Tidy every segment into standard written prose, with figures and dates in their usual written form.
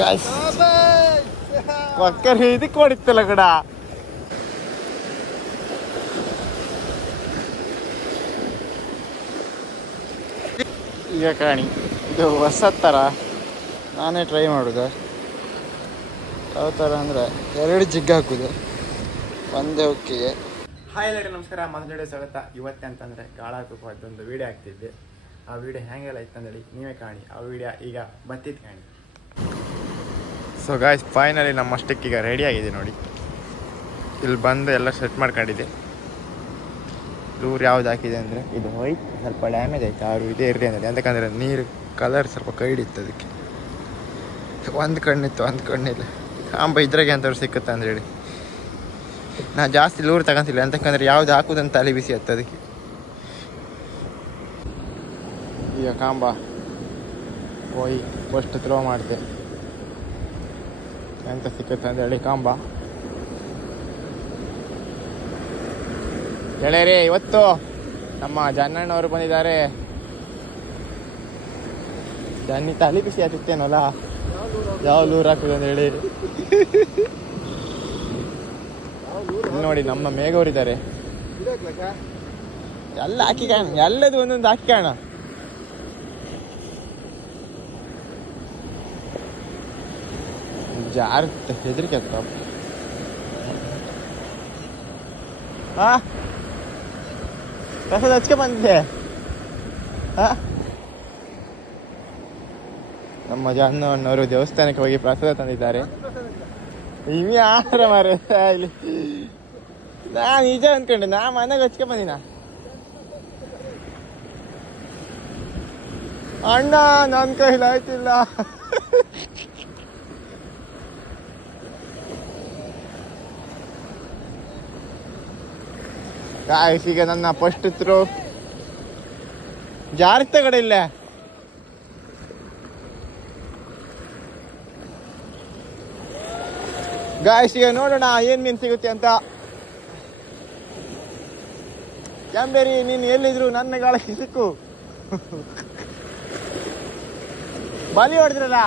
Guys ಒಕ್ಕರ್ ಇದಕ್ಕೆ ಹೊಡಿತ್ತಲ್ಲ ಕಡ. ಈಗ ಕಾಣಿ ಇದು ಹೊಸ ಥರ ನಾನೇ ಟ್ರೈ ಮಾಡೋದು. ಯಾವ ಥರ ಅಂದರೆ 2 ಜಿಗ್ ಹಾಕೋದು ಒಂದೇ ಉಕ್ಕಿಗೆ. ಹಾಯ್ ಎಲ್ಲರಿಗೂ ನಮಸ್ಕಾರ, ಮತ್ತೊಂದು ಸ್ವಾಗತ. ಇವತ್ತೇ ಅಂತಂದರೆ ಗಾಳ ಹಾಕೋಕೆ ಅದೊಂದು ವೀಡಿಯೋ ಆಗ್ತಿದ್ದೆ. ಆ ವಿಡಿಯೋ ಹೆಂಗೆಲ್ಲ ಇತ್ತು ಅಂತೇಳಿ ನೀವೇ ಕಾಣಿ. ಆ ವಿಡಿಯೋ ಈಗ ಬತ್ತಿದ್ದು ಕಾಣಿ. ಸೊ ಗಾಯ್ಸ್, ಫೈನಲಿ ನಮ್ಮ ಸ್ಟಿಕ್ ಈಗ ರೆಡಿ ಆಗಿದೆ ನೋಡಿ. ಇಲ್ಲಿ ಬಂದು ಎಲ್ಲ ಸೆಟ್ ಮಾಡ್ಕೊಂಡಿದ್ದೆ. ದೂರ ಯಾವ್ದು ಹಾಕಿದೆ ಅಂದರೆ ಇದು ವೈಟ್ ಸ್ವಲ್ಪ ಡ್ಯಾಮೇಜ್ ಆಯ್ತು. ಆರು ಇದೇ ಇರಲಿ ಅಂದರೆ, ಯಾಕಂದರೆ ನೀರು ಕಲರ್ ಸ್ವಲ್ಪ ಕೈ ಹಿಡಿತ್ತು. ಅದಕ್ಕೆ ಒಂದು ಕಣ್ಣಿತ್ತು, ಒಂದು ಕಣ್ಣಿಲ್ಲ. ಕಾಂಬ ಇದ್ರಾಗೆ ಅಂತವ್ರು ಸಿಕ್ಕುತ್ತೆ ಅಂದೇಳಿ ನಾ ಜಾಸ್ತಿ ಲೂರು ತಗೊಂತಿಲ್ಲ. ಅಂತಕ್ಕಂದ್ರೆ ಯಾವ್ದು ಹಾಕೋದಂತ ತಲೆ ಬಿಸಿ ಆಯ್ತು. ಅದಕ್ಕೆ ಈಗ ಕಾಂಬ ಹೋಯ್ ಫಸ್ಟ್ ಥ್ರೋ ಮಾಡಿದೆ ಎಂತ ಸಿಕ್ಕುತ್ತೆ ಅಂದೇಳಿ ಕಾಂಬ. ಗೆಳೆಯರೇ, ಇವತ್ತು ನಮ್ಮ ಜನ್ನಣ್ಣವರು ಬಂದಿದ್ದಾರೆ. ಜನ್ನಿ ತಲೆ ಬಿಸಿ ಆಗ್ತಿತ್ತೇನಲ್ಲ ಯಾವ ಲೂರು ಹಾಕುದು ಅಂತ ಹೇಳಿ. ನೋಡಿ ನಮ್ಮ ಮೇಘವರಿದ್ದಾರೆ. ಎಲ್ಲ ಹಾಕಿ ಕಾಣ, ಎಲ್ಲದು ಒಂದೊಂದು ಹಾಕಿ ಕಾಣ. ಜಾರತ್ತೆ, ಹೆದರಿಕೆ ಆಗ್ತ. ಹಾ ಪ್ರಸಾದ ಹಚ್ಕೆ ಬಂದಿದ್ದೆ. ನಮ್ಮ ಜನ್ನಣ್ಣವರು ದೇವಸ್ಥಾನಕ್ಕೆ ಹೋಗಿ ಪ್ರಸಾದ ತಂದಿದ್ದಾರೆ. ಇನ್ನು ಯಾರ ಮಾರ ಇಲ್ಲಿ ನಾ ನಿಜ ಅಂದ್ಕೊಂಡೆ, ನಾ ಮನೆಗೆ ಹಚ್ಕೆ ಬಂದಿನ. ಅಣ್ಣ ನನ್ನ ಕೈಲಿ ಆಯ್ತಿಲ್ಲ. ಗಾಯ್ಸ್, ಈಗ ನನ್ನ ಫಸ್ಟ್ ಥ್ರೋ ಜಾರತ್ತ ಕಡೆ ಇಲ್ಲ. ಗಾಯ್ಸ್, ಈಗ ನೋಡೋಣ ಏನ್ ಮೀನು ಸಿಗುತ್ತೆ ಅಂತ. ಕ್ಯಾಂಬೇರಿ, ನೀನು ಎಲ್ಲಿದ್ರು ನನ್ನ ಗಾಳಕ್ಕೆ ಸಿಕ್ಕು. ಬಲಿ ಹೊಡೆದ್ರಲ್ಲ.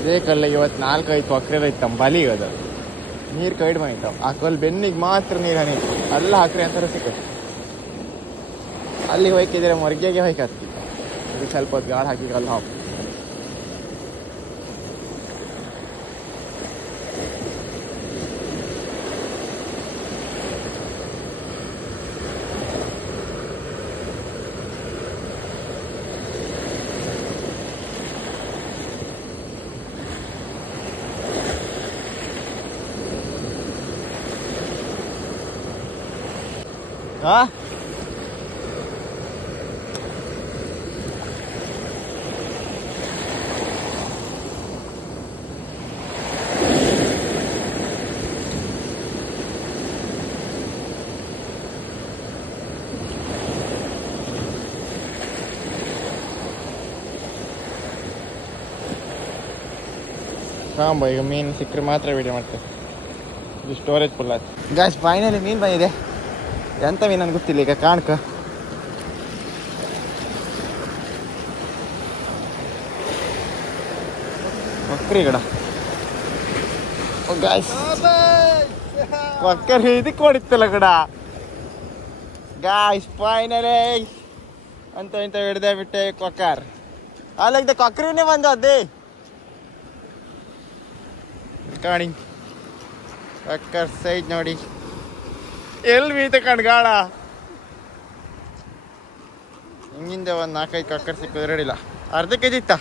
ಇದೇ ಕಲ್ಲಿಗೆ ಇವತ್ತು 4-5 ಕೊಕ್ರೆ ಐತಮ್ಮ ಬಲಿಗೆ. ಅದು ನೀರು ಕೈಡ್ ಬಂದಿತ್ತು. ಆ ಕಲ್ಲು ಬೆನ್ನಿಗೆ ಮಾತ್ರ ನೀರು ಹನಿತ್ತು. ಎಲ್ಲ ಹಾಕ್ರಿ ಅಂತಾರೆ ಸಿಕ್ಕತ್ತು. ಅಲ್ಲಿ ಹೊಯ್ಕಿದ್ರೆ ಮೊರ್ಗೆಗೆ ಹೊಯ್ಕತ್ತಿ. ಅದು ಸ್ವಲ್ಪ ಹೊತ್ತು ಗಾಳ ಹಾಕಿ ಕಲ್ಲು ಹಾಕು. ಹಾ ಸಾಂಬ ಈಗ ಮೀನು ಸಿಕ್ಕರೆ ಮಾತ್ರ ವಿಡಿಯೋ ಮಾಡ್ತೇವೆ. ಇದು ಸ್ಟೋರೇಜ್ ಫುಲ್ ಆಯ್ತು. ಗಾಯ್ಸ್, ಫೈನಲಿ ಮೀನು ಬಂದಿದೆ. ಎಂತ ಮೀನು ನನಗೆ ಗೊತ್ತಿಲ್ಲ. ಈಗ ಕಾಣ್ಕ ಕೊಕ್ರಿ ಗಡ. ಗಾಯ್ಸ್, ಕೊಕ್ಕರ್ ಇದಕ್ಕೆ ಹೊಡಿತ್ತಲ್ಲ ಗಡ. ಗಾಯ್ಸ್, ಫೈನಲಿ ಅಂತ ಇಂತ ಹಿಡ್ದೆ ಬಿಟ್ಟೆ ಕೊಕ್ಕರ್. ಅಲ್ಲ ಕೊಕ್ರಿನೇ ಬಂದು ಅದೇ ಕಾಣಿ. ಕೊಕ್ಕರ್ ಸೈಜ್ ನೋಡಿ ಎಲ್ಲಿ ಬೀತ ಕಣ್ಗಾಳ. ಹಿಂಗಿಂದ ಒಂದು 4-5 ಕೊಕ್ಕರ್ ಸಿಕ್ಕಿದ್ರೆ ರೆಡಿಲ್ಲ. ಅರ್ಧ ಕೆಜಿ ಇತ್ತ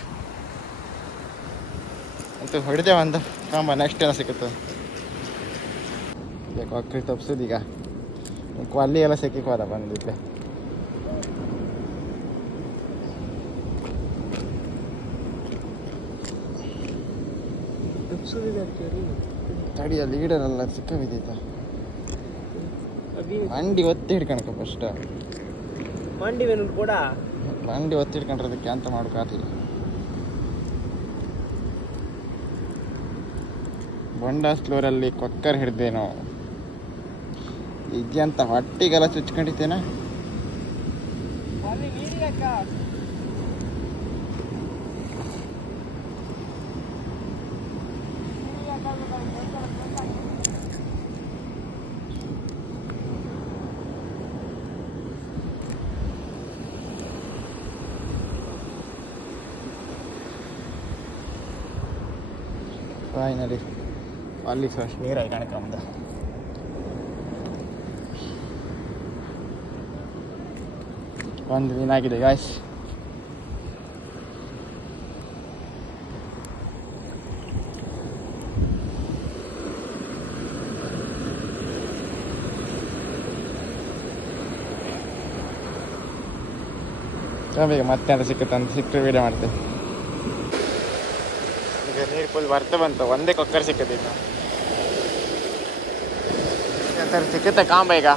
ಅಂತೂ ಹೊಡೆದೆ ಒಂದು ಕಾಂಬ. ನೆಕ್ಸ್ಟ್ ಏನೋ ಸಿಕ್ಕುತ್ತೆ. ಈಗ ಕೊಕ್ಕರಿ ತಪ್ಸೋದು. ಈಗ ಅಲ್ಲಿ ಎಲ್ಲ ಸಿಕ್ಕಿಕ್ ಹೋದ ಬಂದಿದ್ದೆ. ತಡಿಯ ಲೀಡರ್ ಅಲ್ಲ ಸಿಕ್ಕ ಬಿದ್ದೈತ. ಮಂಡಿ ಒತ್ತಿ ಹಿಡ್ಕಣಕ ಫಸ್ಟ್ ಮಂಡಿ ವೇನು ಕೂಡ ಮಂಡಿ ಒತ್ತಿ ಹಿಡ್ಕೊಂಡ್ರದಕ್ಕೆ ಅಂತ ಮಾಡೋಕ್ಕಾಗಲಿಲ್ಲ. ಬೊಂಡಾಸ್ ಫ್ಲೋರಲ್ಲಿ ಕೊಕ್ಕರ್ ಹಿಡ್ದೇನೋ ಇದ್ಯಂತ ಹೊಟ್ಟಿಗೆಲ್ಲ ಚುಚ್ಕೊಂಡಿದ್ದೇನೆ. ಫೈನಲಿ ಅಲ್ಲಿ ಫಸ್ಟ್ ನೀರಾಗಿ ಕಣಕಂಬ ಒಂದು ಮೀನಾಗಿದೆ ಗಾಯ್ಸ್. ಈಗ ಮತ್ತೆ ಅಂತ ಸಿಕ್ಕುತ್ತಂತ ಸಿಕ್ಕರೆ ವೀಡಿಯೋ ಮಾಡ್ತೇವೆ. ಈಗ ನೀರು ಫುಲ್ ಬರ್ತಾ ಬಂತು, ಒಂದೇ ಕೊಕ್ಕರ್ ಸಿಕ್ಕುತ್ತಿತ್ತು. ಸಿಕ್ಕುತ್ತೆ ಕಾಂಬ ಈಗ.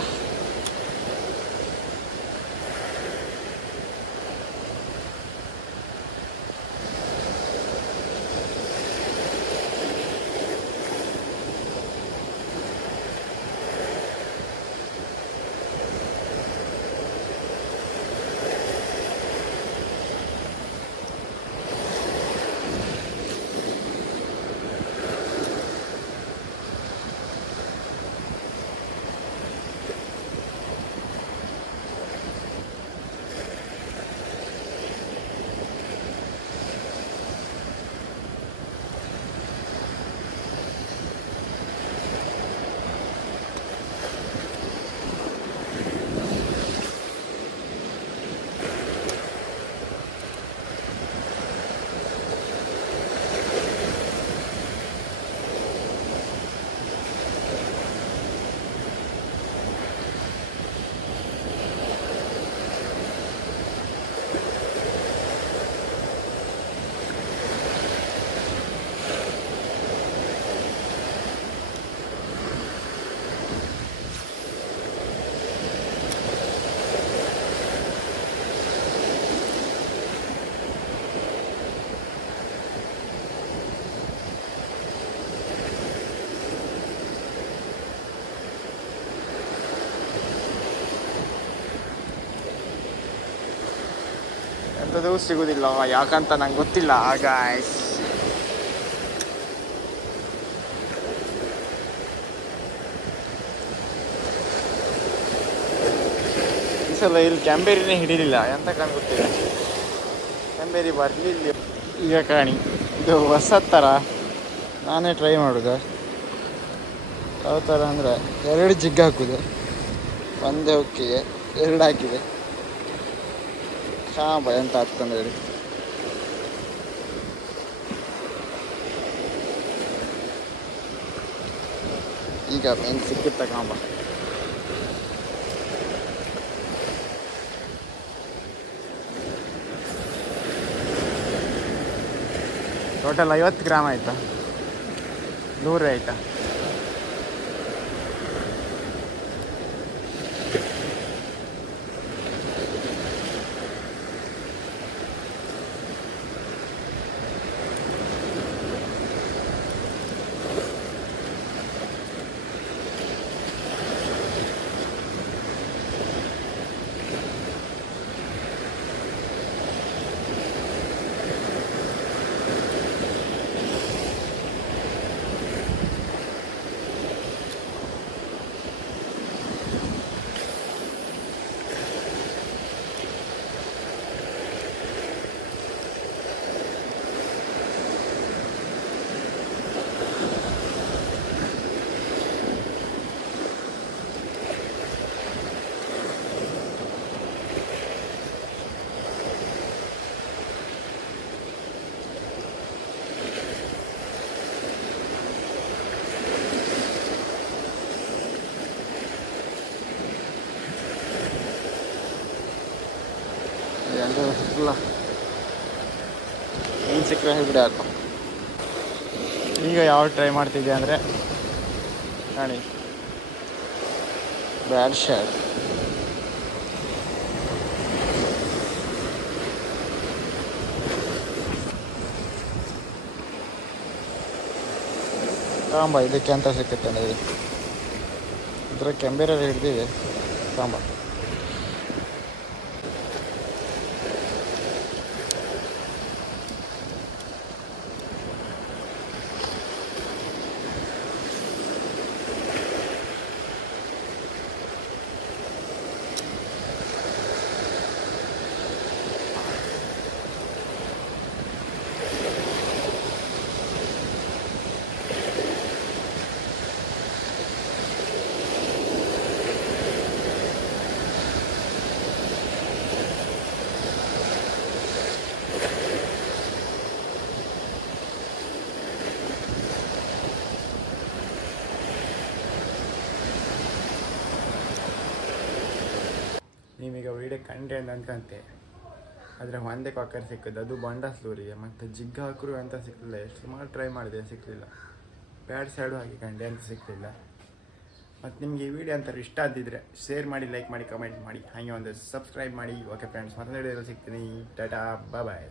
ಎಂಥದ್ದು ಸಿಗೋದಿಲ್ಲ, ಯಾಕಂತ ನಂಗೆ ಗೊತ್ತಿಲ್ಲ. ಗಾಯ್ಸ್ ಈ ಸಲ ಇಲ್ಲಿ ಕ್ಯಾಂಬೇರಿನೇ ಹಿಡಿಲಿಲ್ಲ, ಎಂತ ಕಾಣ್ ಗೊತ್ತಿಲ್ಲ. ಕ್ಯಾಂಬೇರಿ ಬರಲಿಲ್ಲ ಈಗ ಕಾಣಿ. ಇದು ಹೊಸ ಥರ, ನಾನೇ ಟ್ರೈ ಮಾಡೋದು. ಯಾವ ಥರ ಅಂದರೆ 2 ಜಿಗ್ ಹಾಕೋದು, ಒಂದೇ ಹೊಕ್ಕಿಗೆ 2 ಹಾಕಿದೆ. ಕಾಂಬ ಎಂತ ಆಗ್ತಂದ್ರೆ ಹೇಳಿ. ಈಗ ಮೀನು ಸಿಕ್ಕುತ್ತ ಕಾಂಬ. ಟೋಟಲ್ 50 ಗ್ರಾಮ್ ಆಯ್ತಾ, 100 ಆಯ್ತಾ. ಸಿಕ್ಕಲ್ಲ, ಏನು ಸಿಕ್ಕರೆ ಬಿಡಿ ಹಾಕು. ಈಗ ಯಾವ ಟ್ರೈ ಮಾಡ್ತಿದ್ದೆ ಅಂದರೆ ನೋಡಿ, ಬ್ಯಾಡ್ ಶಾಟ್. ತಾಂಬ ಇದಕ್ಕೆ ಅಂತ ಸಿಕ್ಕುತ್ತೆ ಅಂದರೆ ಇದ್ರ ಕೆಂಬೇರಲ್ಲಿ ಹಿಡ್ದಿವಿ. ತಾಂಬ ನೀವೀಗ ವೀಡಿಯೋ ಕಂಡೆ ಅಂತ ಅನ್ಕಂತೆ. ಆದರೆ ಒಂದೇ ಕಾಕರ್ ಸಿಕ್ಕಿದ್ದು, ಅದು ಬಂಡಸ್ಲೂರಿಗೆ. ಮತ್ತು ಜಿಗ್ ಹಾಕರು ಅಂತ ಸಿಕ್ಕಲಿಲ್ಲ. ಎಷ್ಟು ಸುಮಾರು ಟ್ರೈ ಮಾಡಿದೆ, ಸಿಕ್ಕಲಿಲ್ಲ. ಬ್ಯಾಡ್ ಸೈಡು ಹಾಕಿ ಕಂಡೆ ಅಂತ ಸಿಕ್ಕಲಿಲ್ಲ. ಮತ್ತು ನಿಮಗೆ ಈ ವಿಡಿಯೋ ಅಂತ ಇಷ್ಟ ಆದಿದ್ರೆ ಶೇರ್ ಮಾಡಿ, ಲೈಕ್ ಮಾಡಿ, ಕಮೆಂಟ್ ಮಾಡಿ, ಹಾಗೆ ಒಂದು ಸಬ್ಸ್ಕ್ರೈಬ್ ಮಾಡಿ. ಓಕೆ ಫ್ರೆಂಡ್ಸ್, ಮತ್ತೊಂದು ವಿಡಿಯೋದಲ್ಲಿ ಸಿಗ್ತೀನಿ. ಟಾಟಾ, ಬಾಯ್.